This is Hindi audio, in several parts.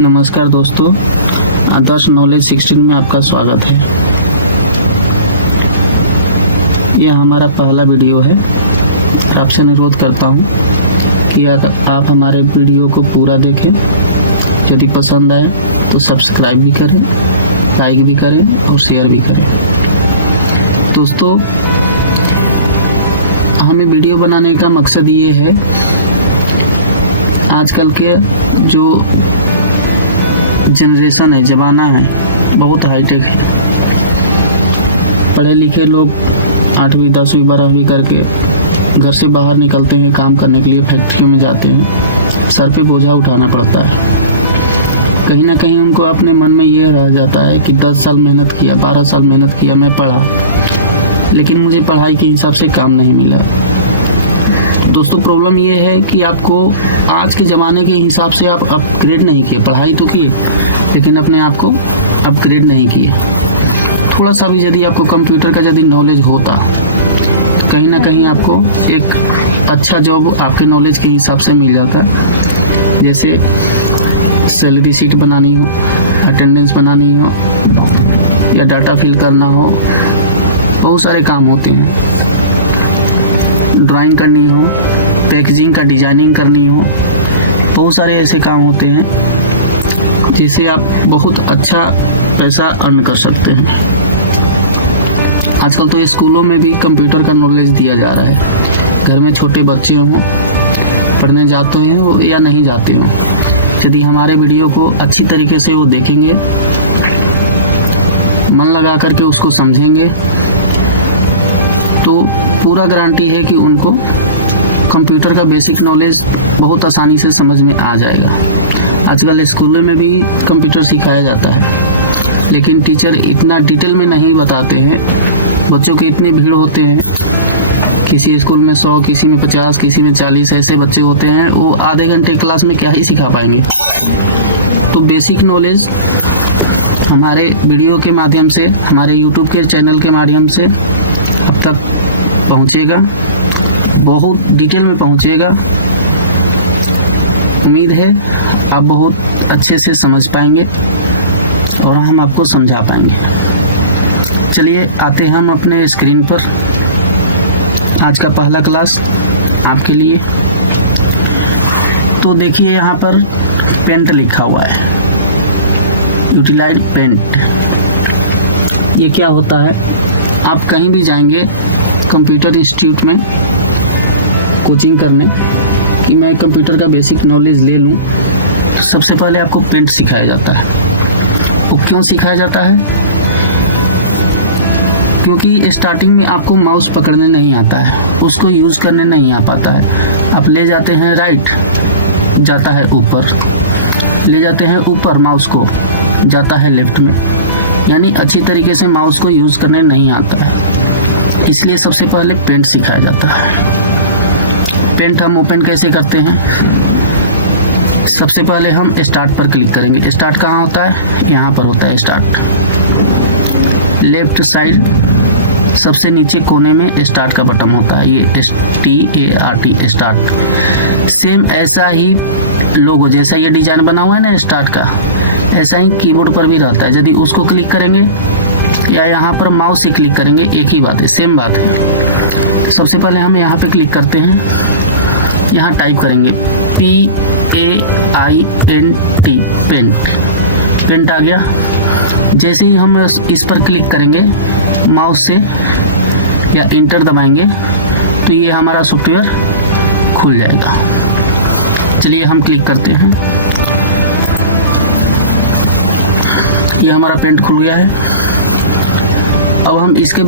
नमस्कार दोस्तों, आदर्श नॉलेज 16 में आपका स्वागत है। यह हमारा पहला वीडियो है। आपसे अनुरोध करता हूं कि आप हमारे वीडियो को पूरा देखें। यदि पसंद आए तो सब्सक्राइब भी करें, लाइक भी करें और शेयर भी करें। दोस्तों, हमें वीडियो बनाने का मकसद ये है, आजकल के जो जनरेशन है, जमाना है, बहुत हाईटेक है। पढ़े लिखे लोग 8वीं 10वीं 12वीं करके घर से बाहर निकलते हैं, काम करने के लिए फैक्ट्रियों में जाते हैं। सर पे बोझा उठाना पड़ता है। कहीं ना कहीं उनको अपने मन में ये रह जाता है कि 10 साल मेहनत किया, 12 साल मेहनत किया, मैं पढ़ा, लेकिन मुझे पढ़ाई के हिसाब से काम नहीं मिला। दोस्तों, प्रॉब्लम ये है कि आपको आज के ज़माने के हिसाब से आप अपग्रेड नहीं किए। पढ़ाई तो किए, लेकिन अपने आप को अपग्रेड नहीं किए। थोड़ा सा भी यदि आपको कंप्यूटर का यदि नॉलेज होता तो कहीं ना कहीं आपको एक अच्छा जॉब आपके नॉलेज के हिसाब से मिल जाता। जैसे सैलरी शीट बनानी हो, अटेंडेंस बनानी हो, या डाटा फिल करना हो, बहुत सारे काम होते हैं। ड्राइंग करनी हो, पैकेजिंग का डिजाइनिंग करनी हो, बहुत सारे ऐसे काम होते हैं जिससे आप बहुत अच्छा पैसा अर्न कर सकते हैं। आजकल तो स्कूलों में भी कंप्यूटर का नॉलेज दिया जा रहा है। घर में छोटे बच्चे हों, पढ़ने जाते हैं या नहीं जाते हों, यदि हमारे वीडियो को अच्छी तरीके से वो देखेंगे, मन लगा करके उसको समझेंगे, तो पूरा गारंटी है कि उनको कंप्यूटर का बेसिक नॉलेज बहुत आसानी से समझ में आ जाएगा। आजकल स्कूलों में भी कंप्यूटर सिखाया जाता है, लेकिन टीचर इतना डिटेल में नहीं बताते हैं। बच्चों की इतनी भीड़ होते हैं, किसी स्कूल में 100, किसी में 50, किसी में 40 ऐसे बच्चे होते हैं। वो आधे घंटे क्लास में क्या ही सिखा पाएंगे। तो बेसिक नॉलेज हमारे वीडियो के माध्यम से, हमारे यूट्यूब के चैनल के माध्यम से अब तक पहुंचेगा, बहुत डिटेल में पहुंचेगा। उम्मीद है आप बहुत अच्छे से समझ पाएंगे और हम आपको समझा पाएंगे। चलिए आते हैं हम अपने स्क्रीन पर। आज का पहला क्लास आपके लिए। तो देखिए, यहाँ पर पेंट लिखा हुआ है, यूटिलाइज पेंट। ये क्या होता है? आप कहीं भी जाएंगे कंप्यूटर इंस्टीट्यूट में कोचिंग करने कि मैं कंप्यूटर का बेसिक नॉलेज ले लूं, तो सबसे पहले आपको पेंट सिखाया जाता है। वो क्यों सिखाया जाता है? क्योंकि स्टार्टिंग में आपको माउस पकड़ने नहीं आता है, उसको यूज करने नहीं आ पाता है। आप ले जाते हैं राइट, जाता है ऊपर, ले जाते हैं ऊपर माउस को, जाता है लेफ्ट में, यानी अच्छी तरीके से माउस को यूज करने नहीं आता है। इसलिए सबसे पहले पेंट सिखाया जाता है। पेंट हम ओपन कैसे करते हैं? सबसे पहले हम स्टार्ट पर क्लिक करेंगे। स्टार्ट कहाँ होता है? यहाँ पर होता है स्टार्ट। लेफ्ट साइड सबसे नीचे कोने में स्टार्ट का बटन होता है, ये START स्टार्ट। सेम ऐसा ही लोगो, जैसा ये डिजाइन बना हुआ है ना स्टार्ट का, ऐसा ही कीबोर्ड पर भी रहता है। यदि उसको क्लिक करेंगे या यहाँ पर माउस से क्लिक करेंगे, एक ही बात है, सेम बात है। तो सबसे पहले हम यहाँ पे क्लिक करते हैं, यहाँ टाइप करेंगे PAINT, पेंट। पेंट आ गया। जैसे ही हम इस पर क्लिक करेंगे माउस से या इंटर दबाएंगे, तो ये हमारा सॉफ्टवेयर खुल जाएगा। चलिए हम क्लिक करते हैं। ये हमारा पेंट खुल गया है। अब हम इसके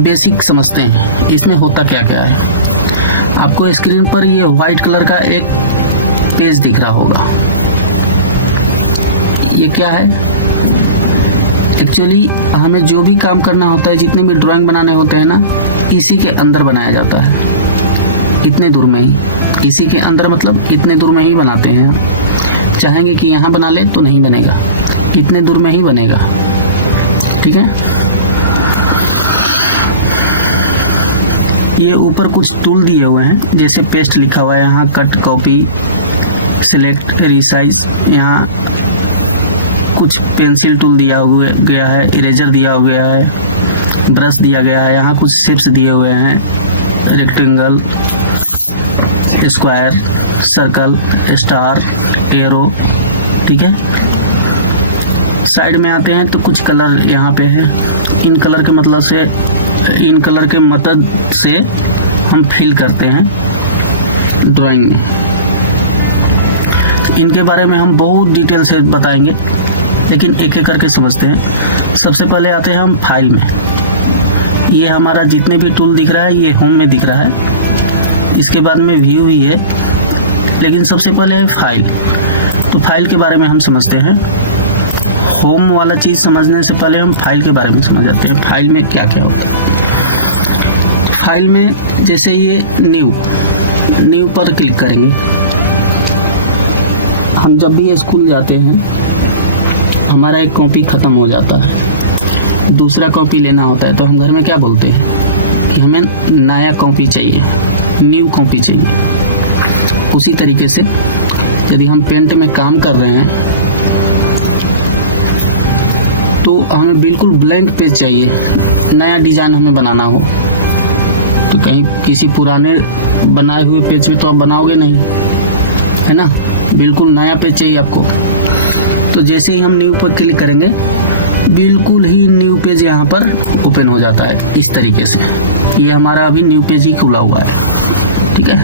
बेसिक समझते हैं, इसमें होता क्या क्या है। आपको स्क्रीन पर ये व्हाइट कलर का एक पेज दिख रहा होगा। ये क्या है? एक्चुअली हमें जो भी काम करना होता है, जितने भी ड्राइंग बनाने होते हैं ना, इसी के अंदर बनाया जाता है, इतने दूर में ही। इसी के अंदर मतलब इतने दूर में ही बनाते हैं। चाहेंगे कि यहाँ बना ले तो नहीं बनेगा, इतने दूर में ही बनेगा। ठीक है। ये ऊपर कुछ टूल दिए हुए हैं, जैसे पेस्ट लिखा हुआ है यहाँ, कट, कॉपी, सिलेक्ट रिसाइज, यहाँ कुछ पेंसिल टूल दिया गया है, इरेजर दिया गया है, ब्रश दिया गया है, यहाँ कुछ शेप्स दिए हुए हैं, rectangle, square, circle, star, arrow. ठीक है, साइड में आते हैं तो कुछ कलर यहाँ पे है। इन कलर के मदद से हम फिल करते हैं ड्राइंग में। इनके बारे में हम बहुत डिटेल से बताएंगे, लेकिन एक एक करके समझते हैं। सबसे पहले आते हैं हम फाइल में। ये हमारा जितने भी टूल दिख रहा है ये होम में दिख रहा है, इसके बाद में व्यू ही है, लेकिन सबसे पहले है फाइल। तो फाइल के बारे में हम समझते हैं। होम वाला चीज समझने से पहले हम फाइल के बारे में समझ जाते हैं। फाइल में क्या क्या होता है। फाइल में जैसे ये न्यू पर क्लिक करेंगे। हम जब भी स्कूल जाते हैं हमारा एक कॉपी खत्म हो जाता है, दूसरा कॉपी लेना होता है, तो हम घर में क्या बोलते हैं कि हमें नया कॉपी चाहिए, न्यू कॉपी चाहिए। उसी तरीके से यदि हम पेंट में काम कर रहे हैं तो हमें बिल्कुल ब्लैंक पेज चाहिए। नया डिजाइन हमें बनाना हो तो कहीं किसी पुराने बनाए हुए पेज में तो आप बनाओगे नहीं, है ना, बिल्कुल नया पेज चाहिए आपको। तो जैसे ही हम न्यू पर क्लिक करेंगे बिल्कुल ही न्यू पेज यहाँ पर ओपन हो जाता है। इस तरीके से ये हमारा अभी न्यू पेज ही खुला हुआ है। ठीक है,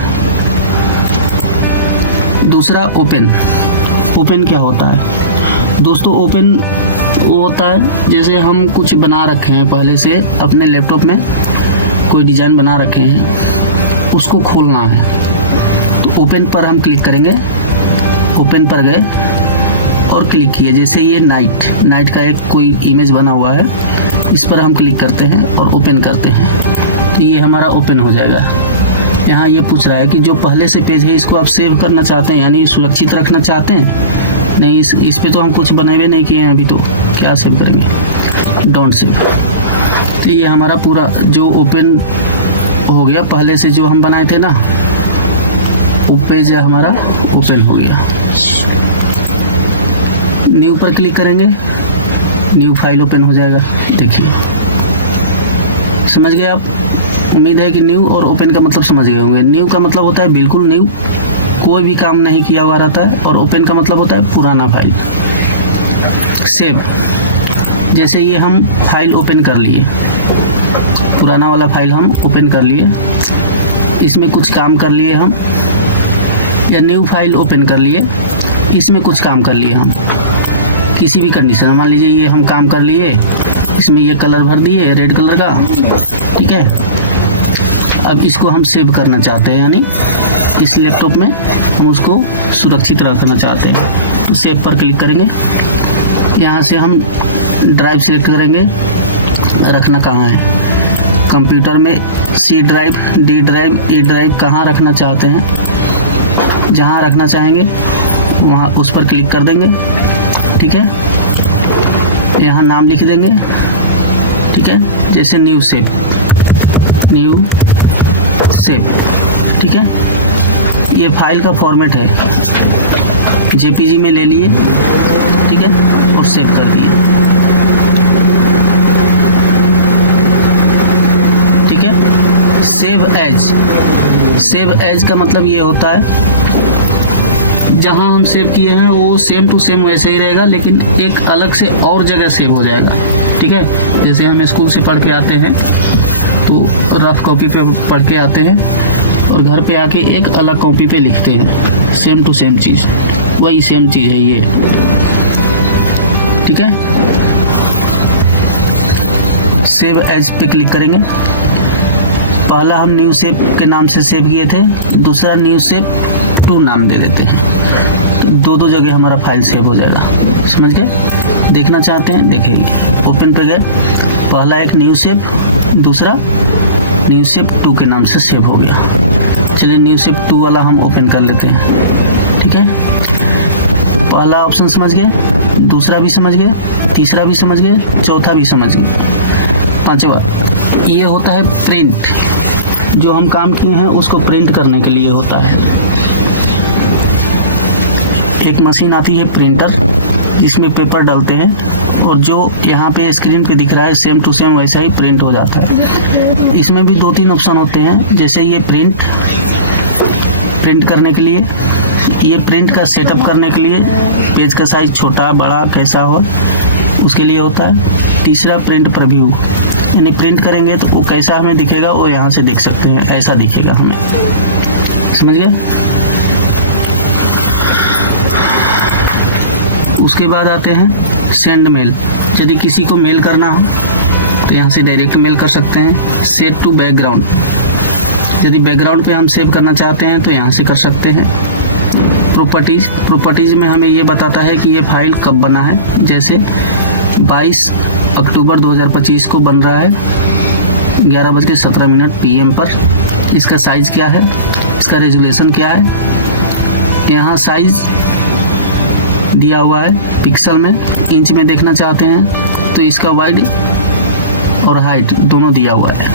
दूसरा ओपन क्या होता है दोस्तों? ओपन वो होता है जैसे हम कुछ बना रखे हैं पहले से, अपने लैपटॉप में कोई डिजाइन बना रखे हैं, उसको खोलना है तो ओपन पर हम क्लिक करेंगे। ओपन पर गए और क्लिक किए। जैसे ये नाइट का एक कोई इमेज बना हुआ है, इस पर हम क्लिक करते हैं और ओपन करते हैं तो ये हमारा ओपन हो जाएगा। यहाँ ये पूछ रहा है कि जो पहले से पेज है इसको आप सेव करना चाहते हैं, यानी सुरक्षित रखना चाहते हैं? नहीं, इस पे तो हम कुछ बनाए नहीं किए हैं अभी, तो क्या सेव करेंगे? Don't save. तो ये हमारा पूरा जो ओपन हो गया, पहले से जो हम बनाए थे ना, वो पेज हमारा ओपन हो गया। न्यू पर क्लिक करेंगे, न्यू फाइल ओपन हो जाएगा। देखिए, समझ गए आप? उम्मीद है कि न्यू और ओपन का मतलब समझ गए होंगे। न्यू का मतलब होता है बिल्कुल न्यू, कोई भी काम नहीं किया हुआ रहता है, और ओपन का मतलब होता है पुराना फाइल। सेव, जैसे ये हम फाइल ओपन कर लिए, पुराना वाला फाइल हम ओपन कर लिए, इसमें कुछ काम कर लिए हम, या न्यू फाइल ओपन कर लिए, इसमें कुछ काम कर लिए हम, किसी भी कंडीशन। मान लीजिए ये हम काम कर लिए, इसमें ये कलर भर दिए रेड कलर का। ठीक है, अब इसको हम सेव करना चाहते हैं, यानी इस लैपटॉप में हम उसको सुरक्षित रखना चाहते हैं तो सेव पर क्लिक करेंगे। यहाँ से हम ड्राइव सेलेक्ट करेंगे, रखना कहाँ है। कंप्यूटर में C drive, D drive, E drive कहाँ रखना चाहते हैं, जहाँ रखना चाहेंगे वहाँ उस पर क्लिक कर देंगे। ठीक है, यहाँ नाम लिख देंगे। ठीक है, जैसे न्यू सेव। ठीक है, ये फाइल का फॉर्मेट है, JPG में ले लिए। ठीक है, और सेव कर दिए। ठीक है, सेव एज का मतलब ये होता है जहां हम सेव किए हैं वो सेम टू सेम वैसे ही रहेगा, लेकिन एक अलग से और जगह सेव हो जाएगा। ठीक है, जैसे हम स्कूल से पढ़ के आते हैं तो रफ कॉपी पे पढ़ के आते हैं और घर पे आके एक अलग कॉपी पे लिखते हैं, सेम टू सेम चीज, वही सेम चीज है ये। ठीक है, सेव एज पे क्लिक करेंगे। पहला हम न्यू सेव के नाम से सेव किए थे, दूसरा न्यू सेव 2 नाम दे देते हैं, तो दो जगह हमारा फाइल सेव हो जाएगा। समझ गए? देखना चाहते हैं, देखेंगे। ओपन पे गए, पहला एक न्यू सेव, दूसरा न्यू सेव 2 के नाम से सेव हो गया। चलिए न्यू सेव 2 वाला हम ओपन कर लेते हैं। ठीक है, पहला ऑप्शन समझ गए, दूसरा भी समझ गए, तीसरा भी समझ गए, चौथा भी समझ गए, पांचवा ये होता है प्रिंट। जो हम काम किए हैं उसको प्रिंट करने के लिए होता है। एक मशीन आती है प्रिंटर, जिसमें पेपर डालते हैं और जो यहाँ पे स्क्रीन पे दिख रहा है सेम टू सेम वैसा ही प्रिंट हो जाता है। इसमें भी 2-3 ऑप्शन होते हैं, जैसे ये प्रिंट करने के लिए, ये प्रिंट का सेटअप करने के लिए पेज का साइज छोटा बड़ा कैसा हो उसके लिए होता है। तीसरा प्रिंट प्रीव्यू, यानी प्रिंट करेंगे तो वो कैसा हमें दिखेगा वो यहाँ से देख सकते हैं, ऐसा दिखेगा हमें, समझ गए। उसके बाद आते हैं सेंड मेल। यदि किसी को मेल करना हो तो यहाँ से डायरेक्ट मेल कर सकते हैं। सेट टू बैकग्राउंड, यदि बैकग्राउंड पे हम सेव करना चाहते हैं तो यहाँ से कर सकते हैं। प्रॉपर्टीज में हमें ये बताता है कि ये फाइल कब बना है, जैसे 22 अक्टूबर 2025 को बन रहा है 11:17 PM पर। इसका साइज क्या है, इसका रेजोल्यूशन क्या है, यहाँ साइज दिया हुआ है पिक्सल में। इंच में देखना चाहते हैं तो इसका वाइड और हाइट दोनों दिया हुआ है,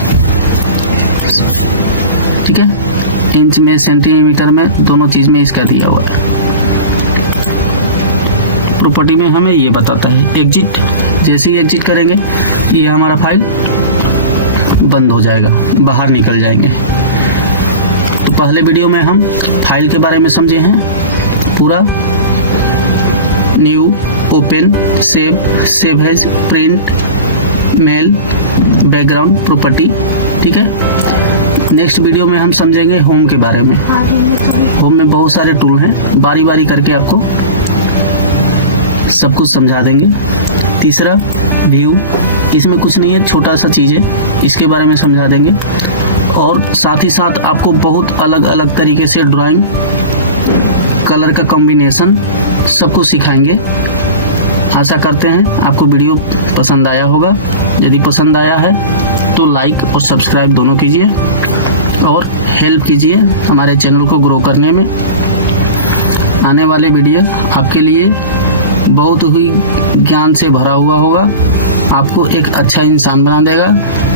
ठीक है। इंच में सेंटीमीटर में दोनों चीज में इसका दिया हुआ है। प्रॉपर्टी में हमें ये बताता है एग्जिट, जैसे ही एग्जिट करेंगे ये हमारा फाइल बंद हो जाएगा, बाहर निकल जाएंगे। तो पहले वीडियो में हम फाइल के बारे में समझे हैं पूरा, new, open, save as, print, mail, background, property, ठीक है। नेक्स्ट वीडियो में हम समझेंगे होम के बारे में। होम में बहुत सारे टूल हैं, बारी बारी करके आपको सब कुछ समझा देंगे। तीसरा व्यू, इसमें कुछ नहीं है, छोटा सा चीज है, इसके बारे में समझा देंगे। और साथ ही साथ आपको बहुत अलग अलग तरीके से ड्राइंग, कलर का कॉम्बिनेशन सब कुछ सिखाएंगे। आशा करते हैं आपको वीडियो पसंद आया होगा। यदि पसंद आया है तो लाइक और सब्सक्राइब दोनों कीजिए और हेल्प कीजिए हमारे चैनल को ग्रो करने में। आने वाले वीडियो आपके लिए बहुत ही ज्ञान से भरा हुआ होगा, आपको एक अच्छा इंसान बना देगा।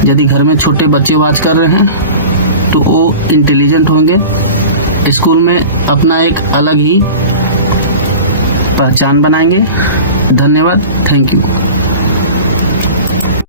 यदि घर में छोटे बच्चे वाच कर रहे हैं तो वो इंटेलिजेंट होंगे, स्कूल में अपना एक अलग ही पहचान बनाएंगे। धन्यवाद, थैंक यू।